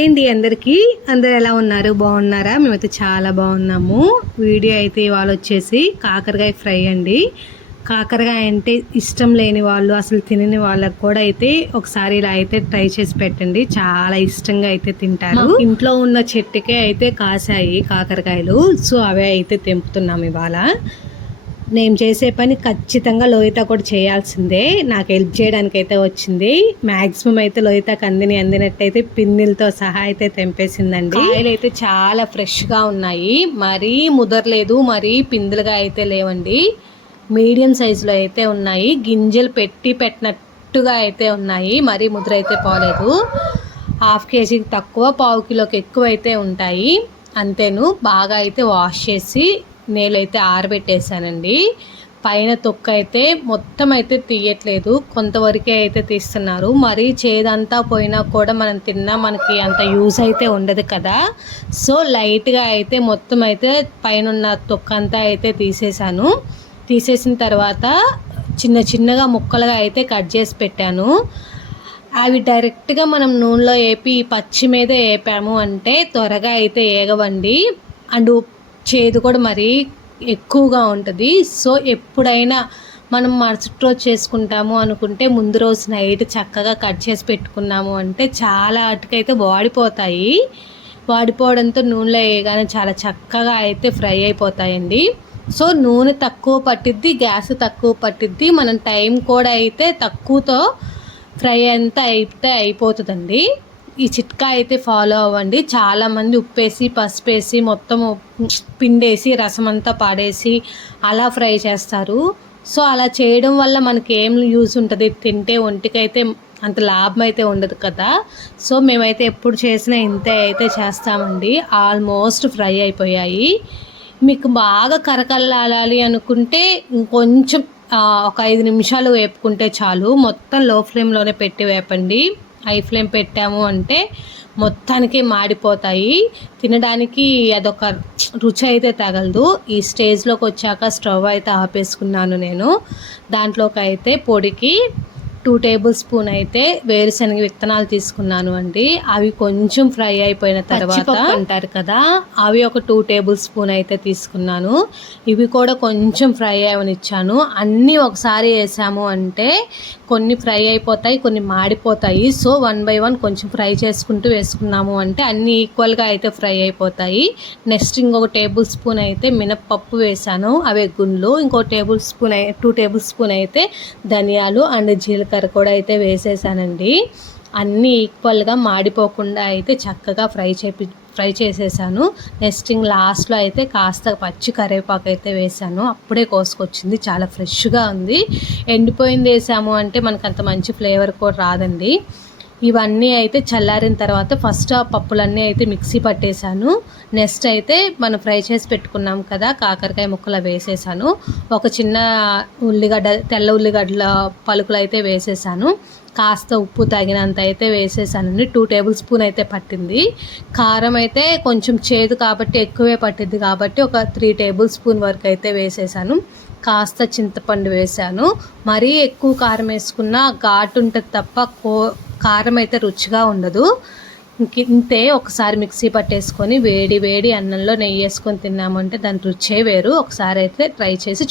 Hi అండి అందరికీ. అందరు ఎలా ఉన్నారు? బాగున్నారా? మేమైతే చాలా బాగున్నాము. వీడియో అయితే ఇవాళ వచ్చేసి కాకరకాయ ఫ్రై అండి. కాకరకాయ అంటే ఇష్టం లేని వాళ్ళు, అసలు తినని వాళ్ళకి కూడా అయితే ఒకసారి ఇలా అయితే ట్రై చేసి పెట్టండి. చాలా ఇష్టంగా అయితే తింటారు. ఇంట్లో ఉన్న చెట్టుకే అయితే కాసాయి కాకరకాయలు. సో అవే అయితే తెంపుతున్నాం ఇవాళ. నేను చేసే పని ఖచ్చితంగా లోహిత కూడా చేయాల్సిందే. నాకు హెల్ప్ చేయడానికి అయితే వచ్చింది. మ్యాక్సిమం అయితే లోహితకు అందినట్టయితే పిన్నిలతో సహా అయితే తెంపేసిందండి. కాయలు అయితే చాలా ఫ్రెష్గా ఉన్నాయి. మరీ ముదరలేదు, మరీ పిందులుగా అయితే లేవండి. మీడియం సైజులో అయితే ఉన్నాయి. గింజలు పెట్టినట్టుగా అయితే ఉన్నాయి. మరీ ముద్ర అయితే పోలేదు. హాఫ్ కేజీకి తక్కువ, పావు కిలోకి ఎక్కువ అయితే ఉంటాయి. అంతేను. బాగా అయితే వాష్ చేసి నేలైతే ఆరబెట్టేశానండి. పైన తొక్క అయితే మొత్తం అయితే తీయట్లేదు, కొంతవరకే అయితే తీస్తున్నారు. మరీ చేదంతా పోయినా కూడా మనం తిన్నా మనకి అంత యూజ్ అయితే ఉండదు కదా. సో లైట్గా అయితే మొత్తం అయితే పైన తొక్క అంతా అయితే తీసేసిన తర్వాత చిన్నగా ముక్కలుగా అయితే కట్ చేసి పెట్టాను. అవి డైరెక్ట్గా మనం నూనెలో వేపి పచ్చి మీద వేపాము అంటే త్వరగా అయితే ఏగవండి. అండ్ చేదు కూడా మరీ ఎక్కువగా ఉంటుంది. సో ఎప్పుడైనా మనం మరుసటి రోజు చేసుకుంటాము అనుకుంటే ముందు రోజు నైట్ చక్కగా కట్ చేసి పెట్టుకున్నాము అంటే చాలా అటుకైతే వాడిపోతాయి. వాడిపోవడంతో నూనెలో వేయగానే చాలా చక్కగా అయితే ఫ్రై అయిపోతాయండి. సో నూనె తక్కువ పట్టిద్ది, గ్యాస్ తక్కువ పట్టిద్ది, మనం టైం కూడా అయితే తక్కువతో ఫ్రై అంతా అయిపోతుందండి. ఈ చిట్కా అయితే ఫాలో అవ్వండి. చాలామంది ఉప్పేసి పసుపేసి మొత్తం పిండేసి రసం అంతా పాడేసి అలా ఫ్రై చేస్తారు. సో అలా చేయడం వల్ల మనకి ఏం యూజ్ ఉంటుంది? తింటే ఒంటికైతే అంత లాభం అయితే ఉండదు కదా. సో మేమైతే ఎప్పుడు చేసినా ఇంతే అయితే చేస్తామండి. ఆల్మోస్ట్ ఫ్రై అయిపోయాయి. మీకు బాగా కరకల్లాలి అనుకుంటే ఇంకొంచెం ఒక 5 నిమిషాలు వేపుకుంటే చాలు. మొత్తం లో ఫ్లేమ్లోనే పెట్టి వేపండి. హై ఫ్లేమ్ పెట్టాము అంటే మొత్తానికి మాడిపోతాయి. తినడానికి అదొక రుచి అయితే తగలదు. ఈ స్టేజ్లోకి వచ్చాక స్టవ్ అయితే ఆపేసుకున్నాను నేను. దాంట్లోకి అయితే పొడికి 2 టేబుల్ స్పూన్ అయితే వేరుశనగ విత్తనాలు తీసుకున్నాను అండి. అవి కొంచెం ఫ్రై అయిపోయిన తర్వాత అంటారు కదా, అవి ఒక 2 టేబుల్ స్పూన్ అయితే తీసుకున్నాను. ఇవి కూడా కొంచెం ఫ్రై అవనిచ్చాను. అన్నీ ఒకసారి వేసాము అంటే కొన్ని ఫ్రై అయిపోతాయి, కొన్ని మాడిపోతాయి. సో 1 బై 1 కొంచెం ఫ్రై చేసుకుంటూ వేసుకున్నాము అంటే అన్నీ ఈక్వల్గా అయితే ఫ్రై అయిపోతాయి. నెక్స్ట్ ఇంకొక టేబుల్ స్పూన్ అయితే మినప్పప్పు వేసాను, అవే గుండ్లు. ఇంకో 2 టేబుల్ స్పూన్ అయితే ధనియాలు అండ్ జీలకర్ర కూడా అయితే వేసేసానండి. అన్నీ ఈక్వల్గా మాడిపోకుండా అయితే చక్కగా ఫ్రై చేసేసాను. నెక్స్ట్ లాస్ట్లో అయితే కాస్త పచ్చి కరివేపాకు అయితే వేసాను. అప్పుడే కోసుకొచ్చింది, చాలా ఫ్రెష్గా ఉంది. ఎండిపోయింది వేసాము అంటే మనకు అంత మంచి ఫ్లేవర్ కూడా రాదండి. ఇవన్నీ అయితే చల్లారిన తర్వాత ఫస్ట్ ఆ పప్పులన్నీ అయితే మిక్సీ పట్టేశాను. నెక్స్ట్ అయితే మనం ఫ్రై చేసి పెట్టుకున్నాం కదా కాకరకాయ ముక్కలు వేసేసాను. ఒక చిన్న తెల్ల ఉల్లిగడ్డల పలుకులు అయితే వేసేసాను. కాస్త ఉప్పు తగినంత అయితే వేసేసానండి. 2 టేబుల్ స్పూన్ అయితే పట్టింది. కారం అయితే కొంచెం చేదు కాబట్టి ఎక్కువే పట్టింది కాబట్టి ఒక 3 టేబుల్ స్పూన్ వరకు అయితే వేసేసాను. కాస్త చింతపండు వేసాను. మరీ ఎక్కువ కారం వేసుకున్నా ఘాటు ఉంటుంది తప్ప కారం అయితే రుచిగా ఉండదు. ఇంతే. ఒకసారి మిక్సీ పట్టేసుకొని వేడి అన్నంలో నెయ్యి వేసుకొని తిన్నామంటే దాని రుచే వేరు. ఒకసారి అయితే ట్రై చేసి